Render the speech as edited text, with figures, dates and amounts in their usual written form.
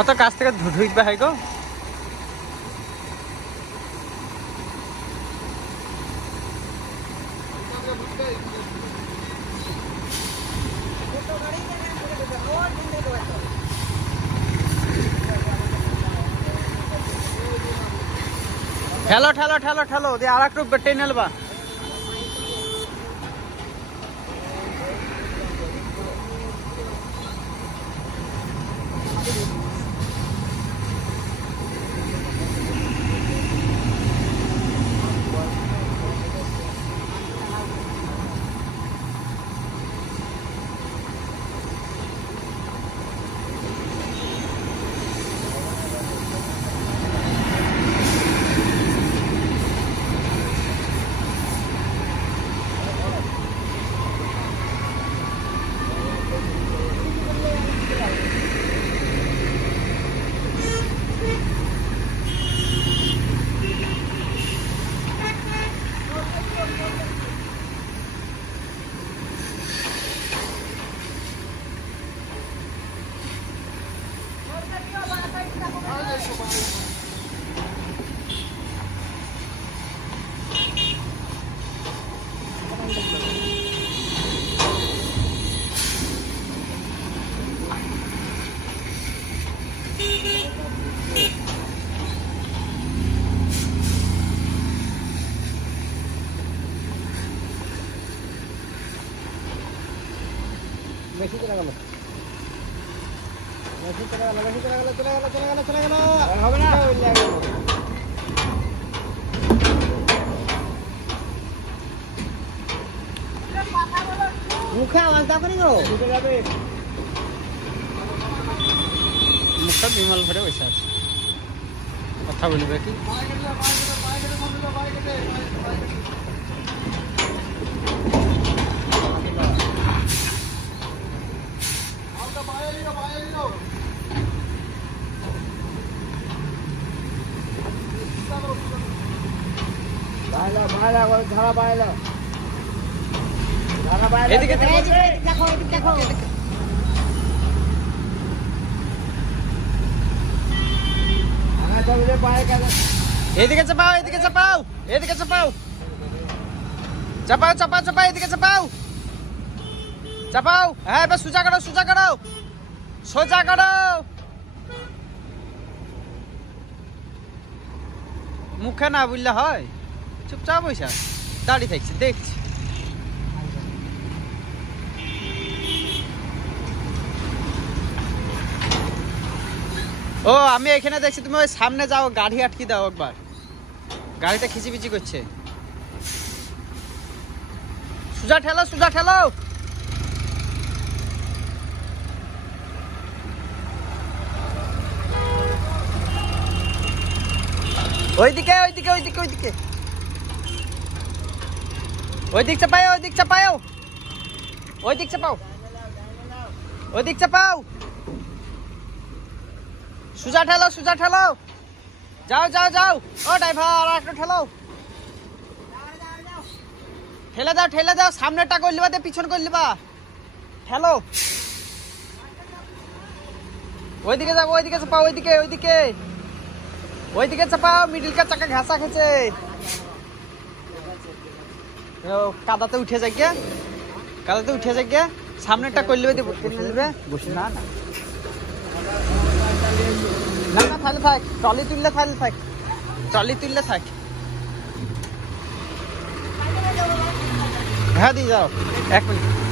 অত কাছ থেকে ঢুকবে হাই গো ঠেলো ঠেলো ঠেলো ঠেলো দিয়ে আর একটু টেনে নেলবা বেশি চলে গেল চলে গেল হবে না মুখে আওয়াজ দাও করি গো উঠে যাবে মুখটা বিমল ভরে বসে আছে কথা বলবে কি এদিকে দেখো এদিকে চাপাও এদিকে চাপাও এদিকে চাপাও চাপাও চাপাও চাপাও এদিকে চাপাও চাপাও হ্যাঁ এবার সোজা করো সোজা করো সোজা করো মুখে না বুঝলে হয় চুপচাপ বসে দাঁড়িয়ে থাকছি দেখছি ও আমি এখানে দেখছি তুমি ওই সামনে যাও গাড়ি আটকে দাও একবার গাড়িটা খিচিবিচি করছে সোজা ঠেলো সোজা ঠেলো ওইদিকে ওইদিকে ওইদিকে ওইদিকে ওই দিক চাপাও ওই দিক চাপাও ওই দিক চাপাও ওই দিক চাপাও সোজা ঠেলো সোজা ঠেলো যাও যাও যাও ও ড্রাইভার আর একটু ঠেলো ঠেলে দাও সামনেটা করে লিবা পিছন করে লিবা ঠেলো ওইদিকে যাবো ওইদিকে চাপাও ওইদিকে ওইদিকে ওইদিকে চাপাও মিডিলকার চাকা ঘাসা খেছে কাদাতে উঠে যাই গিয়া কাদাতে উঠে যাই গিয়া সামনেটা করে লিবে লিবে বসে না না না না তাহলে থাক ট্রলি তুললে তাহলে থাক ট্রলি তুললে থাক হ্যাঁ দিয়ে যাও 1 মিনিট